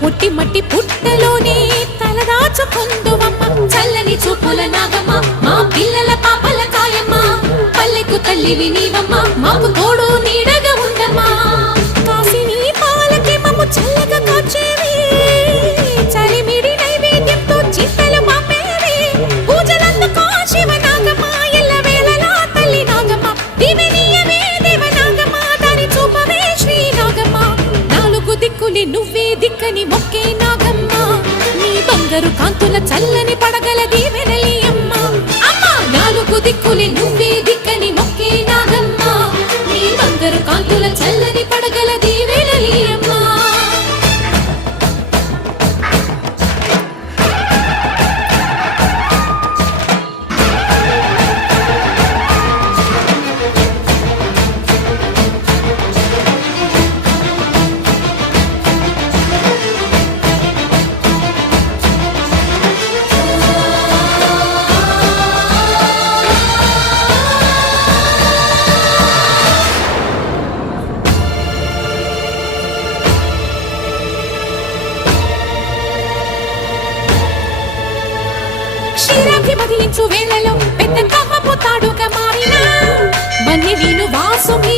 పుట్టి మట్టి పుట్టలోనే తలదాచుకుందువమ్మ చల్లని చూపుల నాగమ్మ మా పిల్లల పాపల కాయమ్మ పల్లెకు తల్లివి నీవమ్మ మాకు తోడు నీడగా ఉండమ్మా కాసిని పాలకి మమ్ము చల్లగా కాచేవి చలిమిడి నైవేద్యంతో చింతలు మాపేవి పూజలందుకో శివ నాగమ్మ ఎల్ల వేళలా తల్లి నాగమ్మ దివెనీయవే దేవ నాగమ్మ దారి చూపవే శ్రీ నాగమ్మ నాలుగు దిక్కులి నువ్వే దిక్కని మొక్కే నాగమ్మ నీ బంగారు కాంతుల చల్లని పడగల దీవెనలి అమ్మ అమ్మ నాలుగు దిక్కులి నువ్వే దిక్కని మొక్కే నాగమ్మ నీ బంగారు కాంతుల చల్లని పడగల దీవెనలి అమ్మ క్షీరాబ్ది బదిలించు వేళలో పెద్ద కవ్వపు తాడుగా మారినా వన్నె వీను వాసుకి